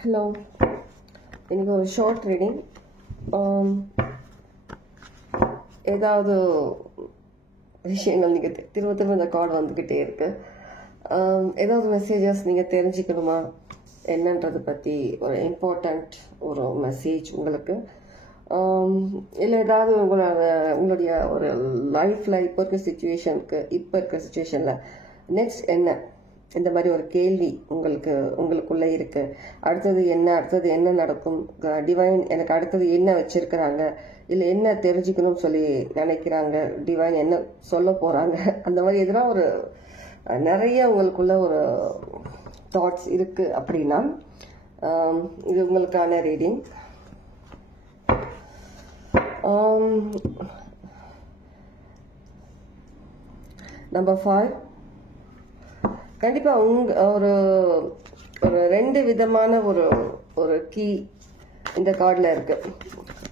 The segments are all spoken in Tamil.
ஹலோ, இன்னைக்கு ஒரு ஷார்ட் ரீடிங். ஏதாவது விஷயங்கள் நீங்கள் திரும்ப திரும்ப இந்த கார்டு வந்துக்கிட்டே இருக்கு. ஏதாவது மெசேஜஸ் நீங்கள் தெரிஞ்சுக்கணுமா என்னன்றது பற்றி ஒரு இம்பார்ட்டண்ட் ஒரு மெசேஜ் உங்களுக்கு, இல்லை ஏதாவது உங்களுடைய ஒரு லைஃப்பில் இப்போ இருக்க சுச்சுவேஷனில் நெக்ஸ்ட் என்ன, இந்த மாதிரி ஒரு கேள்வி உங்களுக்குள்ளே இருக்கு. அடுத்தது என்ன நடக்கும், டிவைன் எனக்கு அடுத்தது என்ன வச்சிருக்கிறாங்க, இல்லை என்ன தெரிஞ்சுக்கணும்னு சொல்லி நினைக்கிறாங்க, டிவைன் என்ன சொல்ல போறாங்க, அந்த மாதிரி எதுனா ஒரு நிறைய உங்களுக்குள்ள ஒரு தாட்ஸ் இருக்கு அப்படின்னா இது உங்களுக்கான ரீடிங். நம்பர் 5, கண்டிப்பா ஒரு ஒரு 2 விதமான ஒரு கீ இந்த கார்டில் இருக்கு.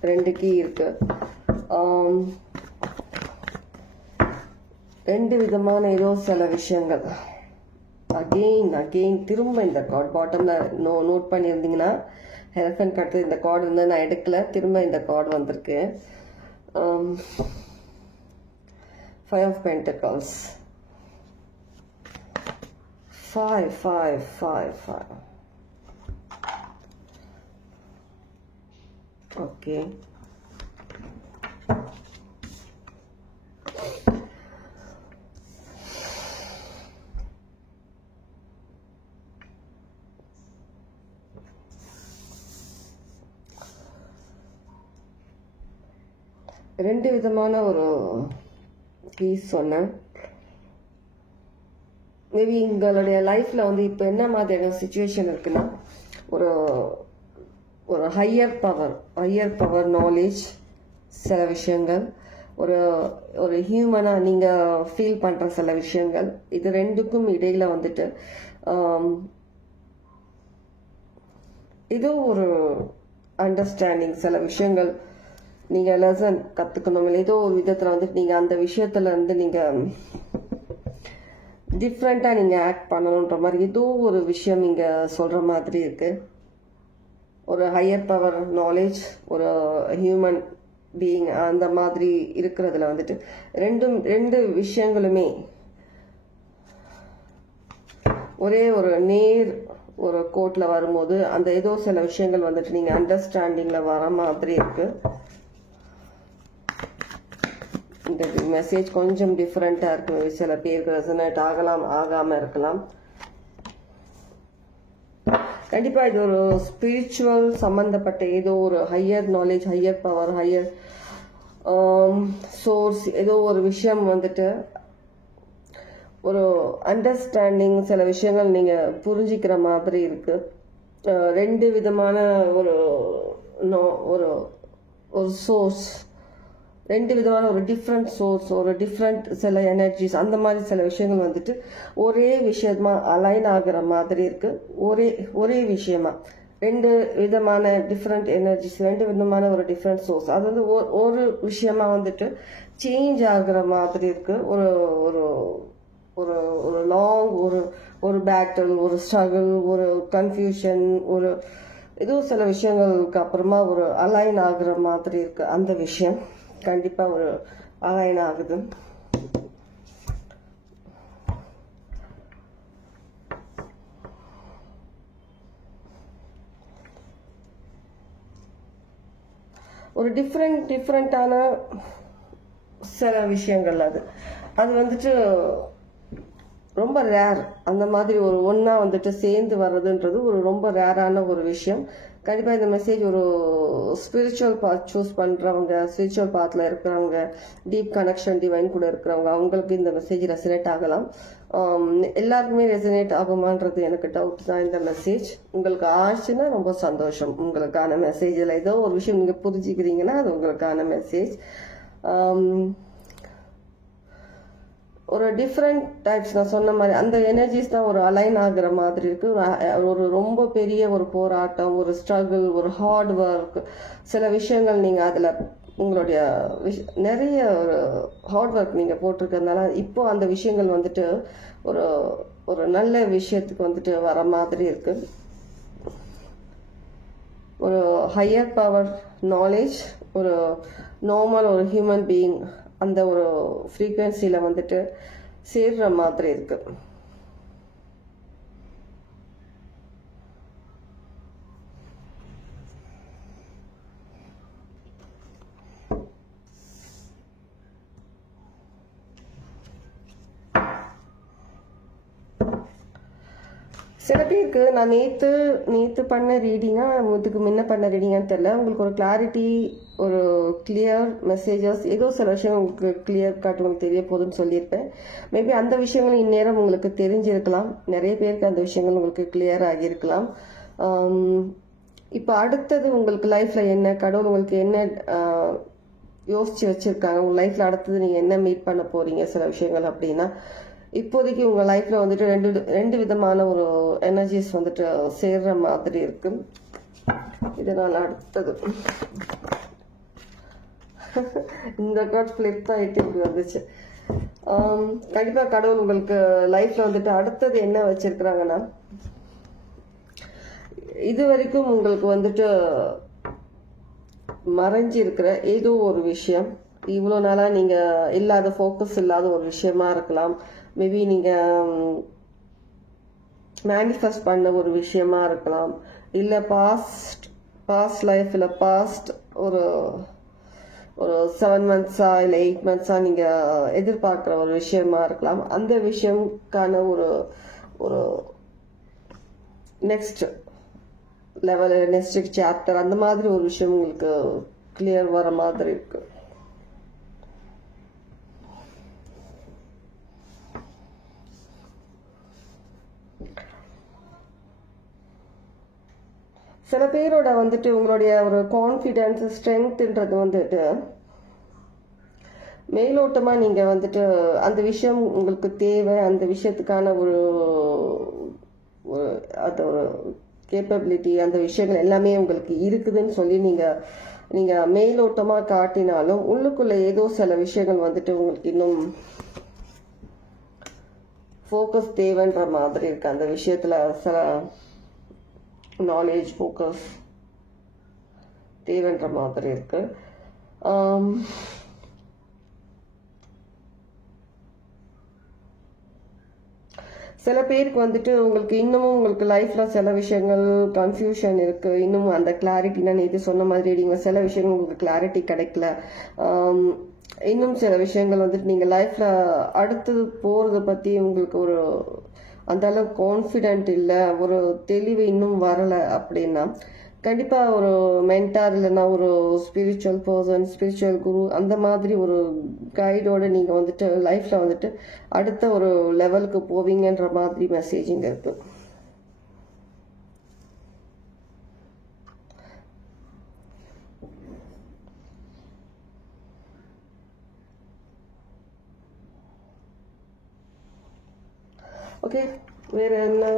2 கீ இருக்கு. 2 விதமான ஏதோ சில விஷயங்கள் அகெயின் திரும்ப இந்த கார்டு பாட்டம்ல நோட் பண்ணியிருந்தீங்கன்னா, ஹெல்ஃபன் கட்டு இந்த கார்டு வந்து நான் எடுக்கல, திரும்ப இந்த கார்டு வந்திருக்கு. 5 of Pentacles, 5. Okay. ரெண்டு விதமான ஒரு பீஸ் சொன்னேன். மேபி உங்களுடைய லைஃப்ல வந்து இப்போ என்ன மாதிரியான சுச்சுவேஷன் இருக்குன்னா, ஒரு ஹையர் பவர் நாலேஜ், சில விஷயங்கள், ஒரு ஹியூமனா நீங்க ஃபீல் பண்ற சில விஷயங்கள், இது ரெண்டுக்கும் இடையில வந்துட்டு இது ஒரு அண்டர்ஸ்டாண்டிங், சில விஷயங்கள் நீங்க லெசன் கத்துக்கணும், இல்லை ஏதோ ஒரு விதத்துல வந்துட்டு நீங்க அந்த விஷயத்துல இருந்து நீங்க டிஃப்ரெண்டா நீங்க ஆக்ட் பண்ணணுன்ற மாதிரி ஏதோ ஒரு விஷயம் நீங்க சொல்ற மாதிரி இருக்கு. ஒரு ஹையர் பவர் நாலேஜ், ஒரு ஹியூமன் பீயிங், அந்த மாதிரி இருக்கிறதுல வந்துட்டு ரெண்டு விஷயங்களுமே ஒரே ஒரு ஒரு கோட்ல வரும்போது அந்த ஏதோ சில விஷயங்கள் வந்துட்டு நீங்க அண்டர்ஸ்டாண்டிங்ல வர மாதிரி இருக்கு. இந்த மெசேஜ் கொஞ்சம் டிஃப்ரெண்டா இருக்கு, சில பேருக்கு ரெசனேட் ஆகாம இருக்கலாம். கண்டிப்பா இது ஒரு ஸ்பிரிச்சுவல் சம்பந்தப்பட்ட ஏதோ ஒரு higher knowledge, higher power, higher source, ஏதோ ஒரு விஷயம் வந்துட்டு ஒரு அண்டர்ஸ்டாண்டிங், சில விஷயங்கள் நீங்க புரிஞ்சிக்கிற மாதிரி இருக்கு. 2 விதமான ஒரு சோர்ஸ், 2 விதமான ஒரு டிஃப்ரெண்ட் சோர்ஸ், ஒரு டிஃப்ரெண்ட் சில எனர்ஜிஸ், அந்த மாதிரி சில விஷயங்கள் வந்துட்டு ஒரே விஷயமா அலைன் ஆகுற மாதிரி இருக்கு. ஒரே விஷயமா 2 விதமான டிஃப்ரெண்ட் எனர்ஜிஸ், 2 விதமான ஒரு டிஃப்ரெண்ட் சோர்ஸ், அது வந்து ஒரு விஷயமா வந்துட்டு சேஞ்ச் ஆகுற மாதிரி இருக்கு. ஒரு லாங் ஒரு பேட்டில், ஒரு ஸ்ட்ரகிள், ஒரு கன்ஃபியூஷன், ஏதோ சில விஷயங்களுக்கு அப்புறமா ஒரு அலைன் ஆகுற மாதிரி இருக்கு. அந்த விஷயம் கண்டிப்பா ஒரு அலைன் ஆகுது. ஒரு டிஃப்ரெண்டான சில விஷயங்கள், அது வந்துட்டு ரொம்ப ரேர். அந்த மாதிரி ஒன்னா வந்துட்டு சேர்ந்து வர்றதுன்றது ரொம்ப ரேரான ஒரு விஷயம். கண்டிப்பா இந்த மெசேஜ் ஒரு ஸ்பிரிச்சுவல் பாத் சூஸ் பண்றவங்க, ஸ்பிரிச்சுவல் பாத்ல இருக்கிறவங்க, டீப் கனெக்ஷன் டிவைன் கூட இருக்கிறவங்க, அவங்களுக்கு இந்த மெசேஜ் ரெசனேட் ஆகலாம். எல்லாருக்குமே ரெசனேட் ஆகுமான்றது எனக்கு டவுட் தான். இந்த மெசேஜ் உங்களுக்கு ஆச்சுன்னா ரொம்ப சந்தோஷம். உங்களுக்கான மெசேஜ்ல ஏதோ ஒரு விஷயம் நீங்க புரிஞ்சுக்கிறீங்கன்னா அது உங்களுக்கான மெசேஜ். ஒரு டிஃப்ரெண்ட் டைப்ஸ், நான் சொன்ன மாதிரி அந்த எனர்ஜிஸ் தான் ஒரு அலைன் ஆகுற மாதிரி இருக்கு. ரொம்ப பெரிய ஒரு போராட்டம், ஒரு ஸ்ட்ரகிள், ஒரு ஹார்ட் ஒர்க், சில விஷயங்கள் நீங்க அதுல உங்களுடைய நிறைய ஒரு ஹார்ட் ஒர்க் நீங்க போட்டிருக்கிறதுனால இப்போ அந்த விஷயங்கள் வந்துட்டு ஒரு நல்ல விஷயத்துக்கு வந்துட்டு வர மாதிரி இருக்கு. ஒரு ஹையர் பவர் நாலேஜ், ஒரு நார்மல் ஒரு ஹியூமன் பீயிங் அந்த ஒரு ஃப்ரீக்குவென்சியில் வந்துட்டு சேர்ற மாதிரி இருக்கு. சில பேருக்கு நான் நேற்று பண்ண ரீடிங்கா இதுக்கு முன்ன பண்ண ரீடிங்கான்னு தெரியல, உங்களுக்கு ஒரு கிளாரிட்டி, ஒரு கிளியர் மெசேஜஸ், ஏதோ சில விஷயம் உங்களுக்கு கிளியர் காட்டு உங்களுக்கு தெரிய போகுதுன்னு சொல்லியிருப்பேன். மேபி அந்த விஷயங்கள் இந்நேரம் உங்களுக்கு தெரிஞ்சிருக்கலாம், நிறைய பேருக்கு அந்த விஷயங்கள் உங்களுக்கு கிளியர் ஆகியிருக்கலாம். இப்போ அடுத்தது உங்களுக்கு லைஃப்ல என்ன, கடவுள் உங்களுக்கு என்ன யோசிச்சு வச்சிருக்காங்க, உங்க லைஃப்ல அடுத்தது நீங்க என்ன மீட் பண்ண போறீங்க சில விஷயங்கள் அப்படின்னா, இப்போதைக்கு உங்க லைஃப்ல வந்துட்டு ரெண்டு விதமான ஒரு எனர்ஜிஸ் வந்துட்டு சேர்ற மாதிரி இருக்கு. இதனால அடுத்தது இந்த கார்ட் ஃபிளிப் ஆயிட்டு இப்படி வந்துச்சு. கண்டிப்பா கடவுள் உங்களுக்கு லைஃப்ல வந்துட்டு அடுத்தது என்ன வச்சிருக்கிறாங்கன்னா, இது வரைக்கும் உங்களுக்கு வந்துட்டு மறைஞ்சி இருக்கிற ஏதோ ஒரு விஷயம், இவ்வளோ நாளா நீங்க இல்லாத ஃபோக்கஸ் இல்லாத ஒரு விஷயமா இருக்கலாம், மேபி நீங்க மேனிஃபெஸ்ட் பண்ண ஒரு விஷயமா இருக்கலாம், இல்ல பாஸ்ட் லைஃப்ல பாஸ்ட் ஒரு 7 months இல்ல 8 months நீங்க எதிர்பார்க்கிற ஒரு விஷயமா இருக்கலாம். அந்த விஷயம்கான ஒரு நெக்ஸ்ட் லெவல், நெக்ஸ்ட் சாப்டர், அந்த மாதிரி ஒரு விஷயம் உங்களுக்கு கிளியர் வர மாதிரி இருக்கு. சில பேரோட வந்துட்டு உங்களுடைய ஒரு கான்ஃபிடன்ஸ், ஸ்ட்ரென்த்ன்றது வந்துட்டு மேலோட்டமா நீங்க வந்துட்டு அந்த விஷயம் உங்களுக்கு தேவை, அந்த விஷயத்துக்கான அது ஒரு கேப்பபிலிட்டி, அந்த விஷயங்கள் எல்லாமே உங்களுக்கு இருக்குதுன்னு சொல்லி நீங்க மேலோட்டமா காட்டினாலும் உள்ளுக்குள்ள ஏதோ சில விஷயங்கள் வந்துட்டு உங்களுக்கு இன்னும் ஃபோக்கஸ் தேவைன்ற மாதிரி இருக்கு. அந்த விஷயத்துல சில நாலேஜ், ஃபோக்கஸ் தேவைன்ற மாதிரி இருக்கு. சில பேருக்கு வந்துட்டு உங்களுக்கு இன்னமும் உங்களுக்கு லைஃப்ல சில விஷயங்கள் கன்ஃபியூஷன் இருக்கு, இன்னும் அந்த கிளாரிட்டி, நான் இது சொன்ன மாதிரி சில விஷயங்கள் உங்களுக்கு கிளாரிட்டி கிடைக்கல, இன்னும் சில விஷயங்கள் வந்துட்டு நீங்க லைஃப்ல அடுத்து போறத பத்தி உங்களுக்கு ஒரு அந்த அளவு கான்ஃபிடென்ட் இல்லை, ஒரு தெளிவு இன்னும் வரல அப்படின்னா, கண்டிப்பா ஒரு மென்டார் இல்லைன்னா ஒரு ஸ்பிரிச்சுவல் பர்சன், ஸ்பிரிச்சுவல் குரு, அந்த மாதிரி ஒரு கைடோட நீங்க வந்துட்டு லைஃப்ல வந்துட்டு அடுத்த ஒரு லெவலுக்கு போவீங்கன்ற மாதிரி மெசேஜிங் இருக்கு. ஓகே, வேற என்ன?